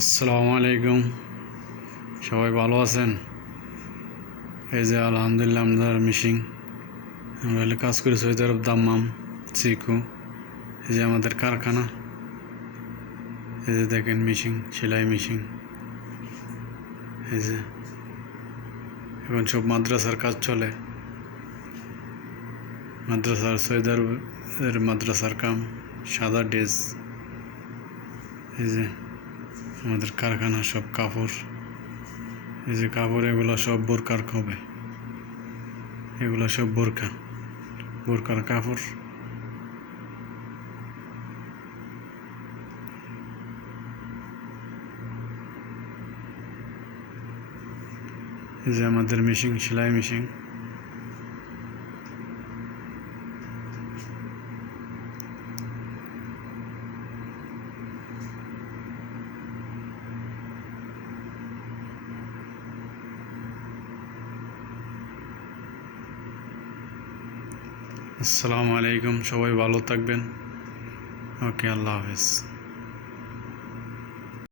আসসালামু আলাইকুম। সবাই ভালো আছেন? এই যে আলহামদুলিল্লাহ আমাদের মিশিং আমরা হলে কাজ করি সৌদি আরব দাম্মাম চিকু। এই যে আমাদের কারখানা, এই যে দেখেন মিশিং, সেলাই মিশিং। এই যে এখন সব মাদ্রাসার কাজ চলে, মাদ্রাসার সৌদি আরবের মাদ্রাসার কাম, সাদা ড্রেস। এই যে আমাদের কারখানা, সব কাপড়। এই যে কাপড়, এগুলো সব বোরকার হবে, এগুলো সব বোরকার কাপড়। এই যে আমাদের মেশিন, সেলাই মেশিন। আসসালামু আলাইকুম, সবাই ভালো থাকবেন। ওকে, আল্লাহ হাফেজ।